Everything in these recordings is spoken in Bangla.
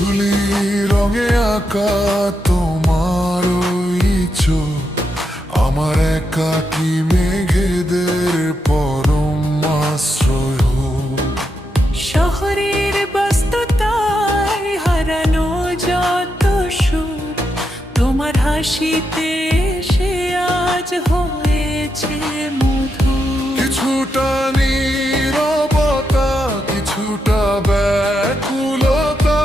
ধুলি রঙে আঁকা তোমার ওই চোখ আমার একাকী মেঘেদের পরম আশ্রয় হোক। শহরের ব্যস্ততায় হারানো যত সুর তোমার হাসিতে সে আজ হয়েছে মধুর। কিছুটা নীরবতা, কিছুটা ব্যাকুলতা,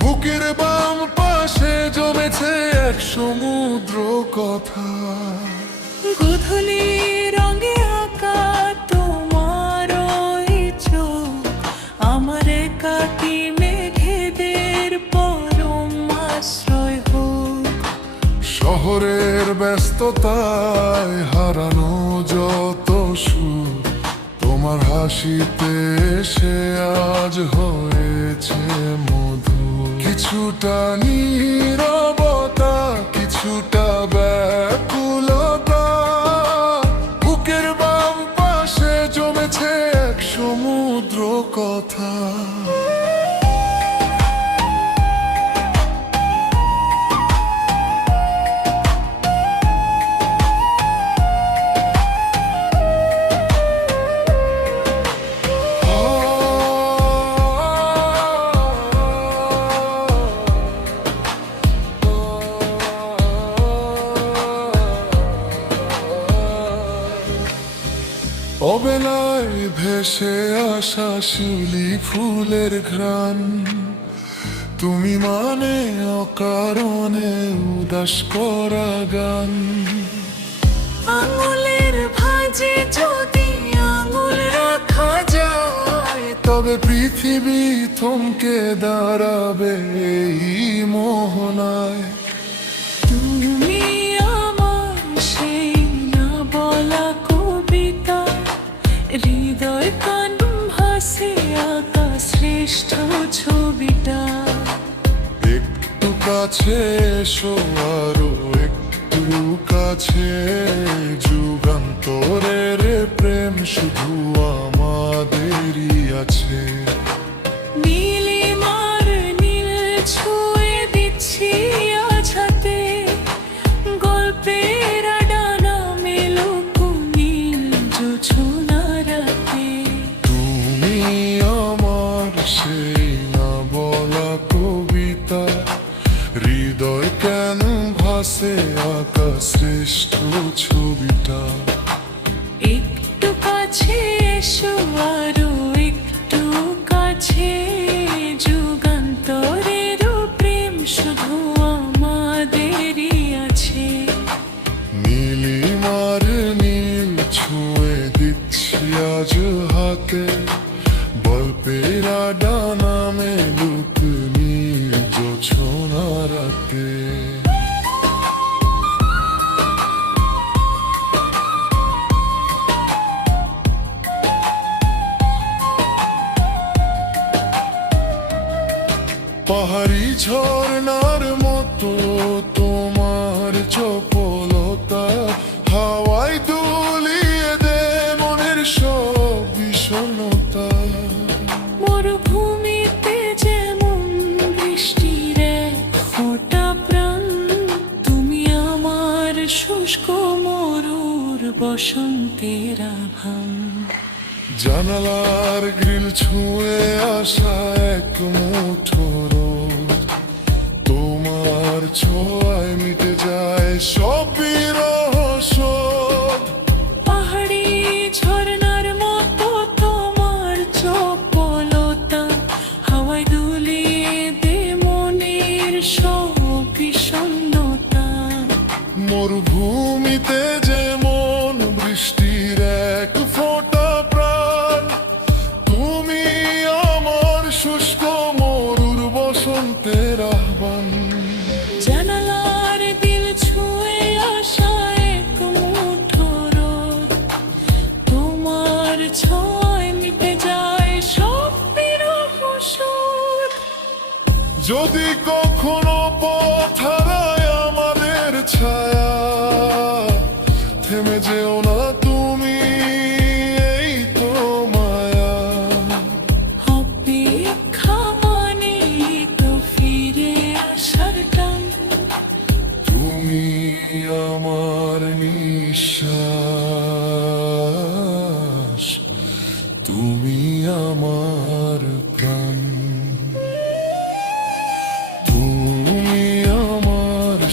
বুকের বাম পাশে জমেছে এক সমুদ্র কথা। গোধূলি রঙে আঁকা তোমার ওই চোখ আমার একাকী মেঘেদের পরম আশ্রয় হোক। শহরের ব্যস্ততায় হারানো যত সুর তোমার হাসিতে সে আজ হয়েছে মধু। কিছুটা নীরবতা, কিছুটা ব্যাকুলতা, বুকের বাম পাশে জমেছে এক সমুদ্র কথা। অবেলায় ভেসে আসা শিউলি ফুলের ঘ্রাণ, তুমি মানে অকারণে উদাস করা গান। আঙুলের ভাঁজে যদি আঙুল রাখা যায় তবে পৃথিবী থমকে দাঁড়াবে এই মোহনায়। তুমি আমার সেই না বলা কবিতা, হৃদয় ক্যানভাসে আঁকা শ্রেষ্ঠ ছবিটা। একটু কাছে এসো, আরো একটু কাছে, যুগান্তরের প্রেম শুধু আমাদেরই আছে। নীলিমার নীল ছুঁয়ে দিচ্ছি আজ হাতে, গল্পের ডানা মেলুক নীল জোছনা রাতে। তুমি আমার সেই না বলা কবিতা, হৃদয় কেন ভাসে আঁকা শ্রেষ্ঠ ছবিটা। একটু কাছে এসো, আরো একটু কাছে, যুগান্তরের প্রেম শুধু আমাদেরই আছে। নীলিমার নীল ছুঁয়ে দিচ্ছি আজ হাতে, গল্পের ডানা মেলুক নীল জোছনা রাতে। পাহাড়ি ঝর্ণার মতো তোমার চপলতা, হাওয়ায় দুলিয়ে দে মনের সব বিষণ্ণতা। মরুভূমিতে যেমন বৃষ্টির এক ফোঁটা প্রাণ, তুমি আমার শুষ্ক মরুর বসন্তের আভান। জানালার গ্রিল ছুঁয়ে আসা এক মুঠো রোদ, তোমার ছোঁয়ায় মিটে যায় সব বিরহ শোধ। পাহাড়ি ঝর্ণার মতো তোমার চপলতা, হাওয়ায় দুলিয়ে দে মনের সব বিষণ্ণতা। মরুভূমিতে যেমন বৃষ্টির এক ফোঁটা প্রাণ, তুমি আমার শুষ্ক মরুর বসন্তের আহ্বান। জানালার দিল ছুঁয়ে আসা এক মুঠো রোদ, তোমার ছোঁয়ায় মিটে যায় সব বিরহ শোধ। যদি কখনো পথ হারায় আমাদের ছায়া, থেমে যেও না তুমি, এই তো মায়া। অপেক্ষা মানে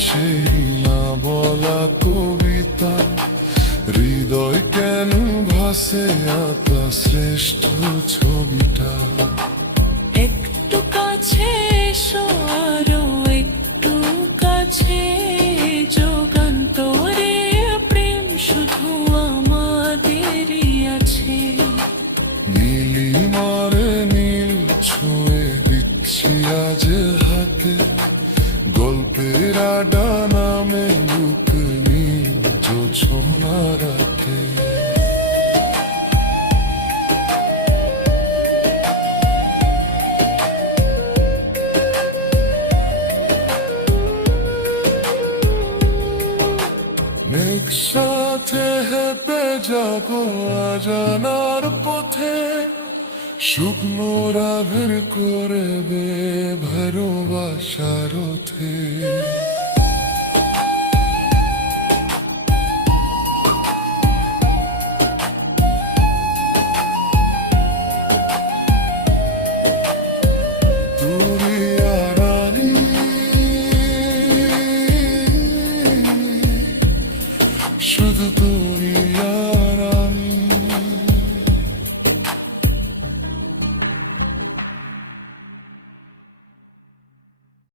সেই না বলা কবিতা হৃদয় কেন ভাসে আতা শ্রেষ্ঠ ছবিটা একটু কাছে এসো আরো একটু কাছে যুগান্তরে প্রেম শুধু আমাদেরই আছে নীলিমারে নীল ছুঁয়ে দিচ্ছি আজ হাতে গল্পের আডা নামে লুক নীল জোছনা রাতে একসাথে হেঁটে যাবো অজানার পথে শুকনো রাভের করে দে ভালোবাসার রথে